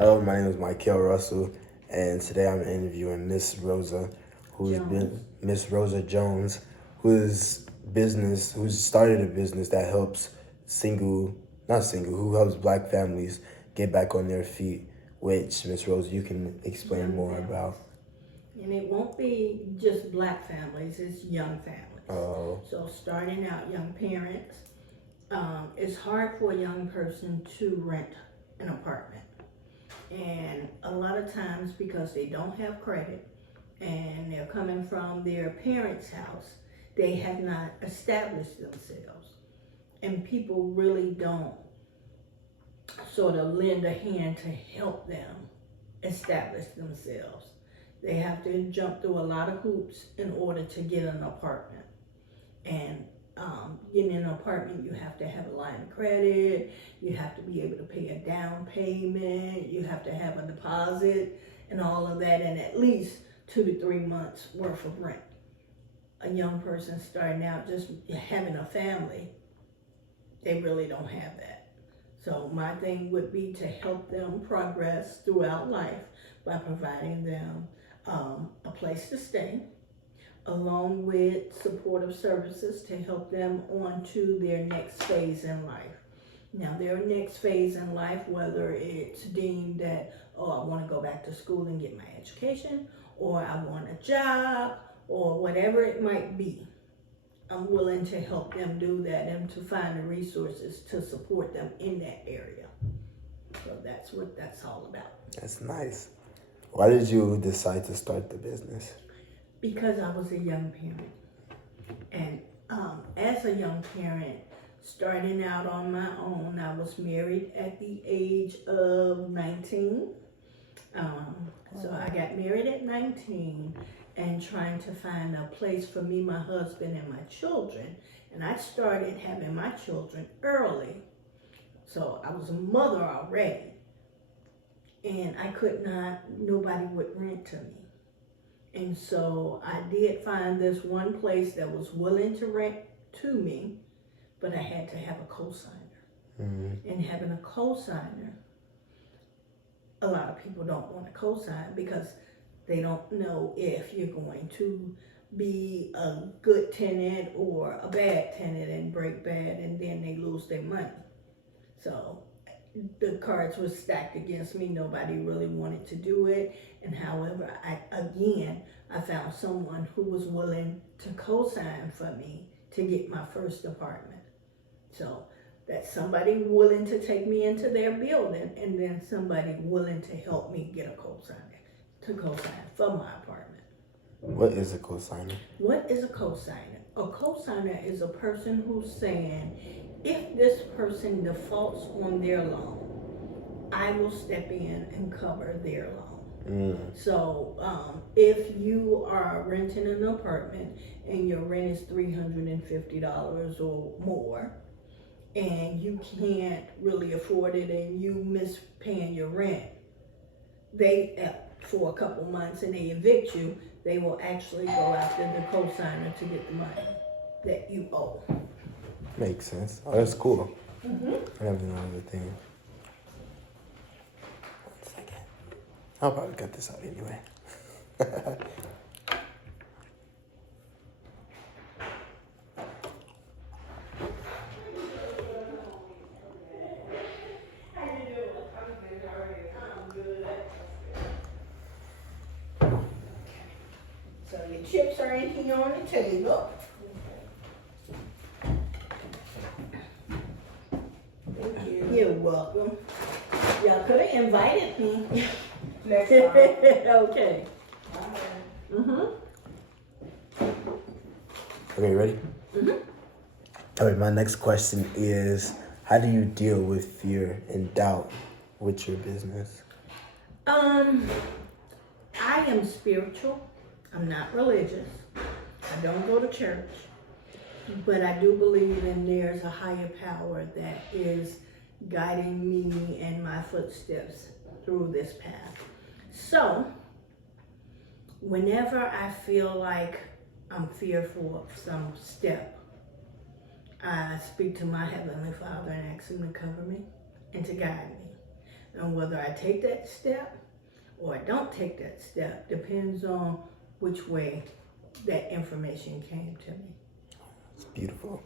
Hello, my name is Michael Russell, and today I'm interviewing Miss Rosa, Miss Rosa Jones, who's started a business that helps who helps Black families get back on their feet. Which Miss Rosa, you can explain Young more families. about. And it won't be just Black families, it's young families. Oh, So starting out young parents, it's hard for a young person to rent an apartment. And a lot of times because they don't have credit and they're coming from their parents' house, they have not established themselves. And people really don't sort of lend a hand to help them establish themselves. They have to jump through a lot of hoops in order to get an apartment. And getting an apartment, you have to have a line of credit, you have to be able to pay a down payment, you have to have a deposit and all of that, and at least 2 to 3 months worth of rent. A young person starting out just having a family, they really don't have that. So my thing would be to help them progress throughout life by providing them a place to stay, along with supportive services to help them on to their next phase in life. Now, their next phase in life, whether it's deemed that, oh, I want to go back to school and get my education, or I want a job, or whatever it might be, I'm willing to help them do that and to find the resources to support them in that area. So that's what that's all about. that's nice. Why did you decide to start the business? Because I was a young parent. And as a young parent, starting out on my own, I was married at the age of 19. So I got married at 19 and trying to find a place for me, my husband, and my children. And I started having my children early. So I was a mother already. And I could not, nobody would rent to me. And so I did find this one place that was willing to rent to me, but I had to have a co-signer. And having a co-signer, a lot of people don't want to co-sign because they don't know if you're going to be a good tenant or a bad tenant and break bad, and then they lose their money. So the cards were stacked against me. Nobody really wanted to do it. And however, I found someone who was willing to co-sign for me to get my first apartment. So that's somebody willing to take me into their building, and then somebody willing to help me get a co-signer to co-sign for my apartment. What is a cosigner? What is a co-signer? A co-signer is a person who's saying, if this person defaults on their loan, I will step in and cover their loan. So if you are renting an apartment and your rent is $350 or more, and you can't really afford it and you miss paying your rent, they for a couple months and they evict you, they will actually go after the co-signer to get the money that you owe. Makes sense. Oh, that's cool. I never know the thing. 1 second. I'll probably cut this out anyway. So your chips are in here on the table. Thank you. You're welcome. Y'all could have invited me. Next time. Okay. Okay, ready? All right, my next question is, how do you deal with fear and doubt with your business? I am spiritual. I'm not religious. I don't go to church. But I do believe in there's a higher power that is guiding me and my footsteps through this path. So, whenever I feel like I'm fearful of some step, I speak to my Heavenly Father and ask Him to cover me and to guide me. And whether I take that step or I don't take that step depends on which way that information came to me. It's beautiful.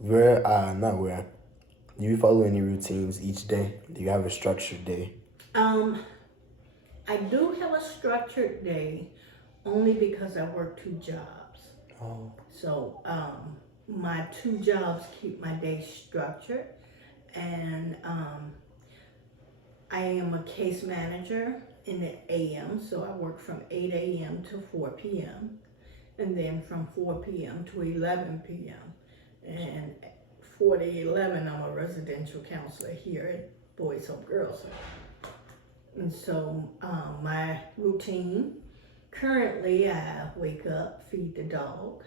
Not where. Do you follow any routines each day? Do you have a structured day? I do have a structured day only because I work 2 jobs. Oh. So my 2 jobs keep my day structured, and I am a case manager in the AM, so I work from 8 a.m. to 4 p.m. and then from 4 p.m. to 11 p.m. And 4 to 11, I'm a residential counselor here at Boys Hope Girls Home. And so my routine, currently I wake up, feed the dog,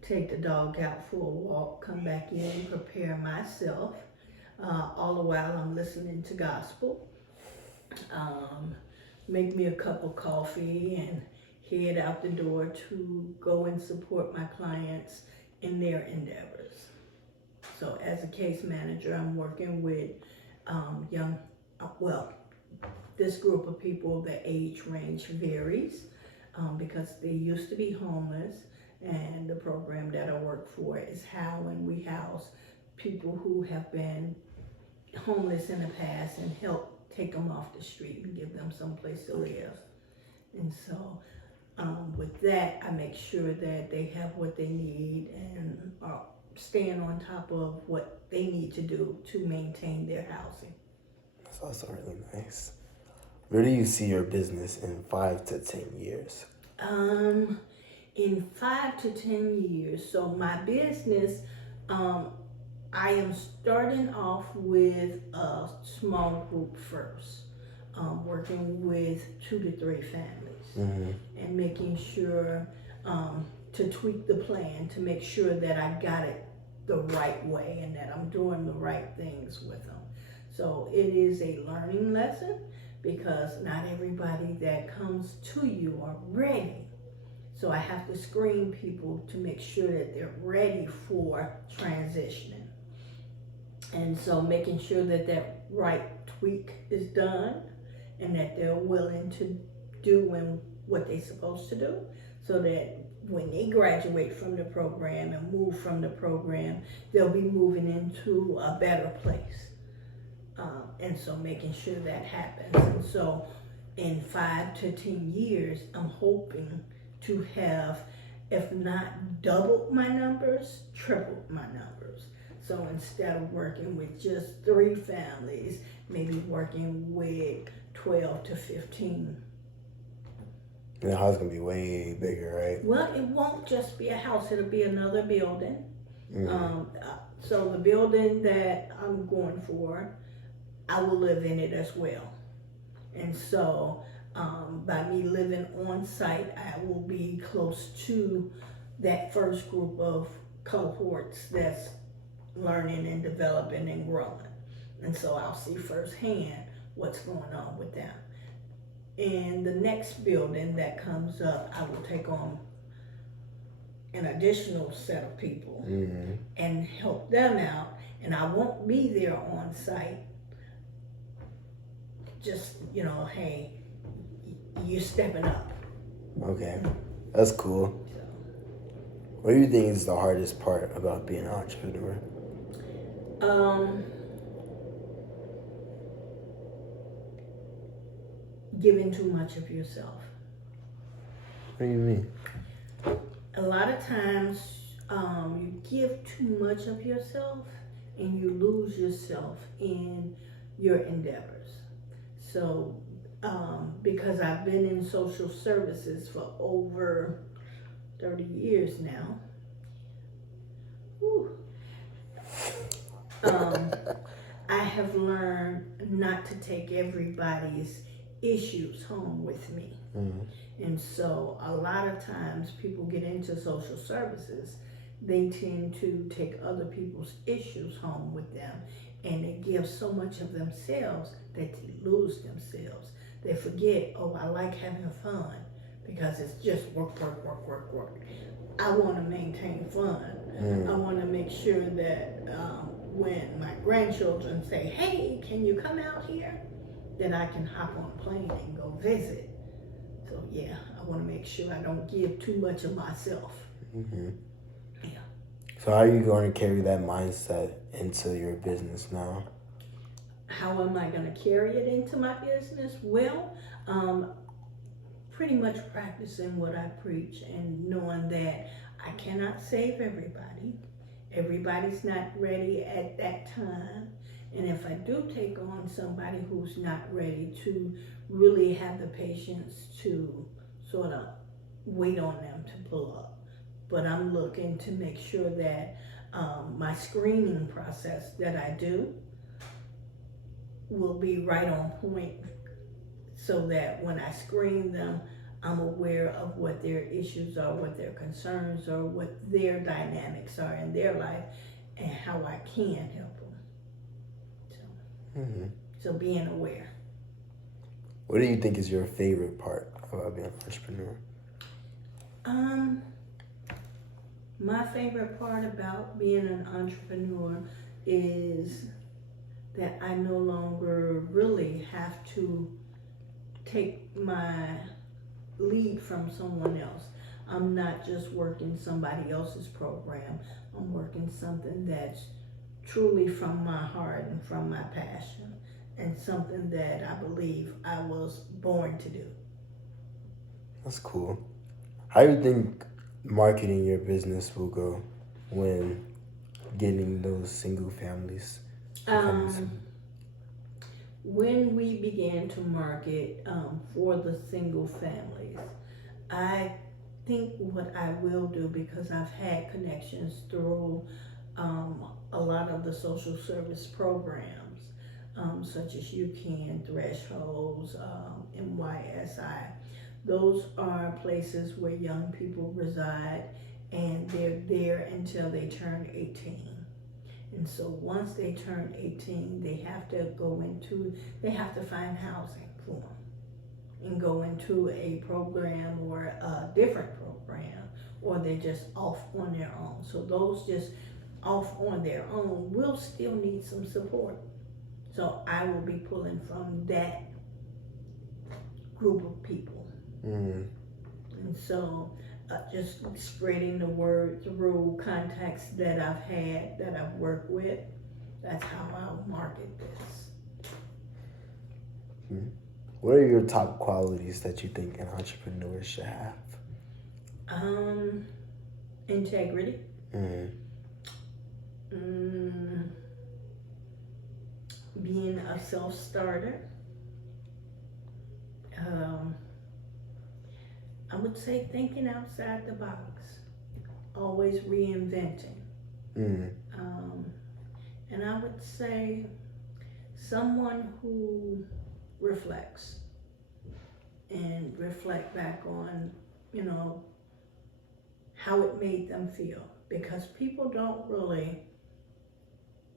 take the dog out for a walk, come back in, prepare myself. All the while I'm listening to gospel. Make me a cup of coffee and head out the door to go and support my clients in their endeavors. So as a case manager, I'm working with this group of people, the age range varies because they used to be homeless, and the program that I work for is how when we house people who have been homeless in the past and help take them off the street and give them some place to live. And so with that, I make sure that they have what they need and are staying on top of what they need to do to maintain their housing. That's also really nice. Where do you see your business in 5 to 10 years? In 5 to 10 years, so my business, I am starting off with a small group first, working with 2 to 3 families, and making sure to tweak the plan to make sure that I got it the right way and that I'm doing the right things with them. So it is a learning lesson because not everybody that comes to you are ready. So I have to screen people to make sure that they're ready for transitioning. And so making sure that that right tweak is done and that they're willing to do what they're supposed to do, so that when they graduate from the program and move from the program, they'll be moving into a better place. And so making sure that happens. And so in 5 to 10 years, I'm hoping to have, if not doubled my numbers, tripled my numbers. So instead of working with just 3 families, maybe working with 12 to 15. And the house is gonna be way bigger, right? Well, it won't just be a house, it'll be another building. So the building that I'm going for, I will live in it as well. And so by me living on site, I will be close to that first group of cohorts that's learning and developing and growing. And so I'll see firsthand what's going on with them. In the next building that comes up, I will take on an additional set of people and help them out. And I won't be there on site. Just, hey, you're stepping up. Okay, that's cool. So, What do you think is the hardest part about being an entrepreneur? Giving too much of yourself. What do you mean? A lot of times you give too much of yourself and you lose yourself in your endeavors. So because I've been in social services for over 30 years now, I have learned not to take everybody's issues home with me. And so a lot of times people get into social services, they tend to take other people's issues home with them, and they give so much of themselves that they lose themselves. They forget, I like having fun, because it's just work. I want to maintain fun. I want to make sure that when my grandchildren say, hey, can you come out here? that I can hop on a plane and go visit. So yeah, I want to make sure I don't give too much of myself. Mm-hmm. Yeah. So how are you going to carry that mindset into your business now? How am I going to carry it into my business? Well, pretty much practicing what I preach and knowing that I cannot save everybody. Everybody's not ready at that time. And if I do take on somebody who's not ready, to really have the patience to sort of wait on them to pull up. But I'm looking to make sure that my screening process that I do will be right on point, so that when I screen them, I'm aware of what their issues are, what their concerns are, what their dynamics are in their life, and how I can help them. Mm-hmm. So being aware. What do you think is your favorite part about being an entrepreneur? My favorite part about being an entrepreneur is that I no longer really have to take my lead from someone else. I'm not just working somebody else's program. I'm working something that's truly from my heart and from my passion, and something that I believe I was born to do. That's cool. How do you think marketing your business will go when getting those single families to come to? When we began to market for the single families, I think what I will do, because I've had connections through a lot of the social service programs, such as UCAN, Thresholds, NYSI. Those are places where young people reside, and they're there until they turn 18. And so once they turn 18, they have to find housing for them and go into a program or a different program, or they're just off on their own. So those just off on their own will still need some support. So I will be pulling from that group of people. Mm. And so just spreading the word through contacts that I've had, that I've worked with, that's how I'll market this. Mm. What are your top qualities that you think an entrepreneur should have? Integrity. Being a self-starter. I would say thinking outside the box, always reinventing. And I would say someone who reflects and reflect back on, how it made them feel, because people don't really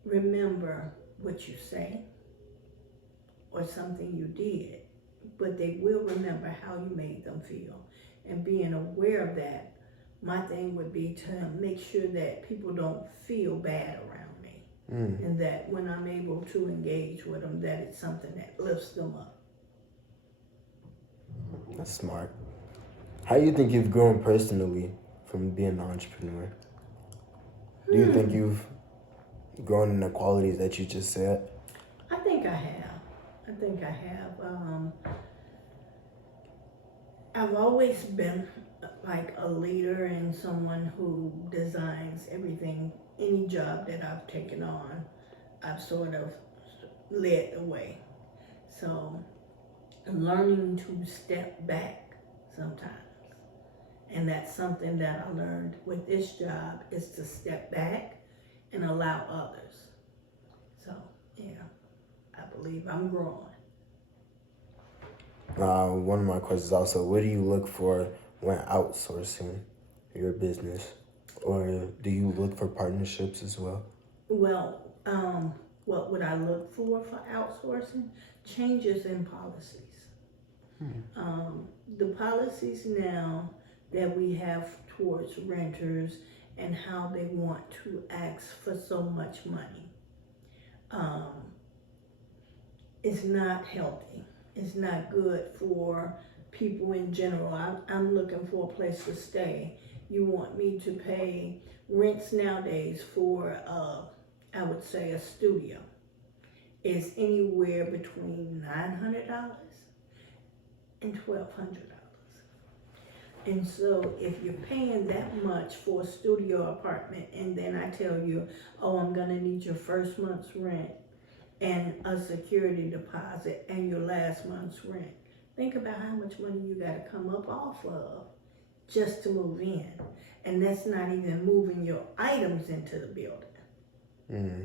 remember what you say or something you did, but they will remember how you made them feel. And being aware of that, my thing would be to make sure that people don't feel bad around me. And that when I'm able to engage with them, that it's something that lifts them up. That's smart. How do you think you've grown personally from being an entrepreneur? Do you think you've grown in the qualities that you just said? I think I have. I've always been like a leader and someone who designs everything. Any job that I've taken on, I've sort of led the way. So I'm learning to step back sometimes. And that's something that I learned with this job, is to step back and allow others. So yeah, I believe I'm growing. One of my questions also, what do you look for when outsourcing your business? Or do you look for partnerships as well? Well, what would I look for outsourcing? Changes in policies. The policies now that we have towards renters and how they want to ask for so much money. is not healthy. It's not good for people in general. I'm looking for a place to stay. You want me to pay rents nowadays for, I would say a studio is anywhere between $900 and $1,200. And so if you're paying that much for a studio apartment and then I tell you, oh, I'm gonna need your first month's rent and a security deposit and your last month's rent, think about how much money you gotta come up off of just to move in. And that's not even moving your items into the building. Mm-hmm.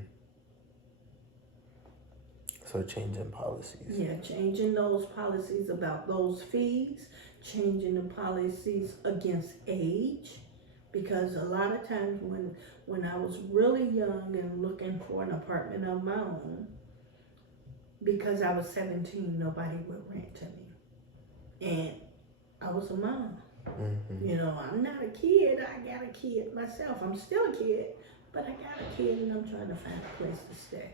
So changing policies. Yeah, changing those policies about those fees, changing the policies against age, because a lot of times when I was really young and looking for an apartment of my own, because I was 17, nobody would rent to me. And I was a mom. Mm-hmm. You know, I'm not a kid, I got a kid myself. I'm still a kid, but I got a kid and I'm trying to find a place to stay.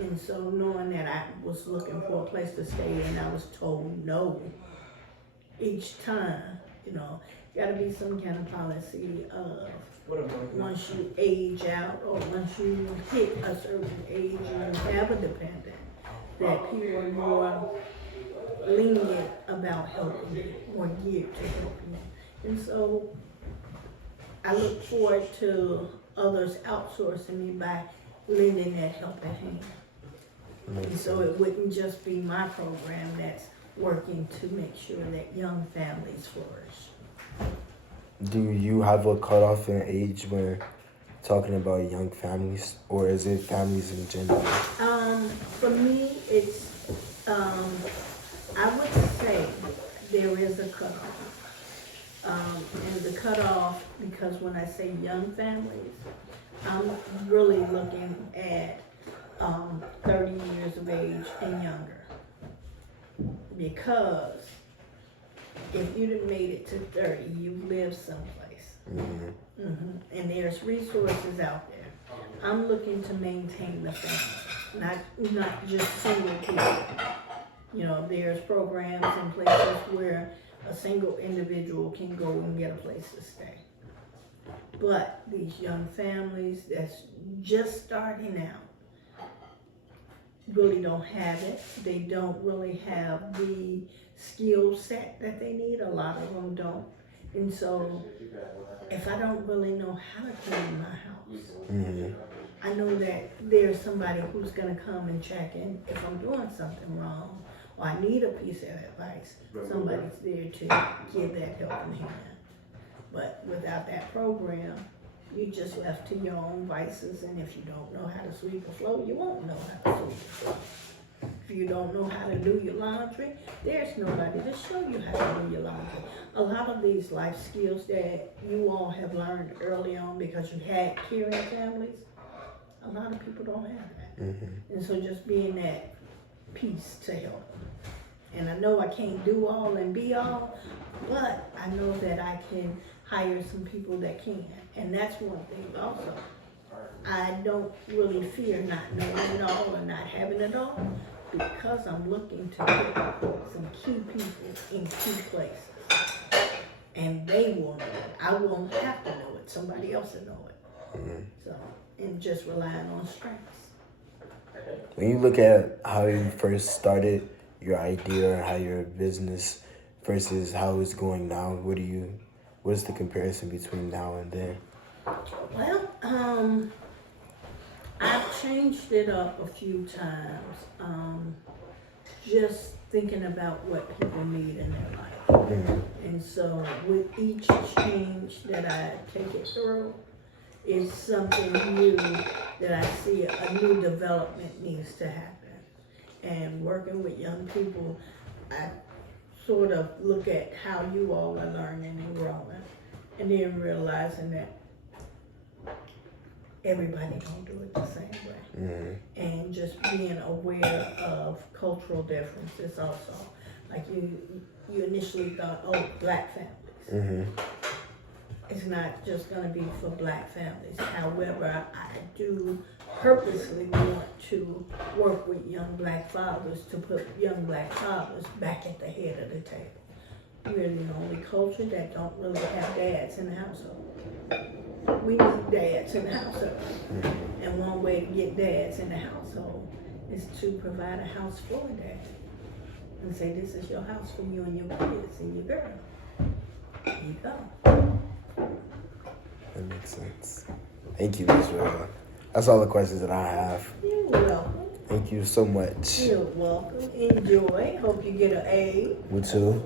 And so knowing that I was looking for a place to stay and I was told no each time, you know, gotta be some kind of policy of once you age out or once you hit a certain age and have a dependent, that people are more lenient about helping you or geared to help you. And so I look forward to others outsourcing me by lending that helping hand. And so it wouldn't just be my program that's working to make sure that young families flourish. Do you have a cutoff in age when talking about young families, or is it families in general? For me, it's, I would say there is a cutoff. And the cutoff, because when I say young families, I'm really looking at 30 years of age and younger. Because if you done made it to 30, you've lived someplace. And there's resources out there. I'm looking to maintain the family, not just single people. You know, there's programs and places where a single individual can go and get a place to stay. But these young families that's just starting out really don't have it. They don't really have the skill set that they need. A lot of them don't. And so if I don't really know how to clean my house, I know that there's somebody who's gonna come and check in if I'm doing something wrong or I need a piece of advice. Somebody's there to give that helping hand. But without that program, you just left to your own vices, and if you don't know how to sweep a floor, you won't know how to sweep a floor. If you don't know how to do your laundry, there's nobody to show you how to do your laundry. A lot of these life skills that you all have learned early on because you had caring families, a lot of people don't have that. And so just being that piece to help. And I know I can't do all and be all, but I know that I can hire some people that can. And that's one thing also. I don't really fear not knowing it all or not having it all, because I'm looking to put some key people in key places. And they will know it. I won't have to know it. Somebody else will know it. So, and just relying on strengths. When you look at how you first started your idea or how your business versus how it's going now, what's the comparison between now and then? Well, I've changed it up a few times, just thinking about what people need in their life. And so with each change that I take it through, it's something new that I see a new development needs to happen. And working with young people, I sort of look at how you all are learning and growing, and then realizing that everybody don't do it the same way. And just being aware of cultural differences also. Like you initially thought, oh, black families. It's not just gonna be for black families. However, I do purposely want to work with young black fathers to put young black fathers back at the head of the table. We're the only culture that don't really have dads in the household. We need dads in the household. And one way to get dads in the household is to provide a house for a dad. And say, this is your house for you and your kids and your girl. There you go. That makes sense. Thank you, Ms. Rilla. That's all the questions that I have. You're welcome. Thank you so much. You're welcome. Enjoy. Hope you get an A. You too.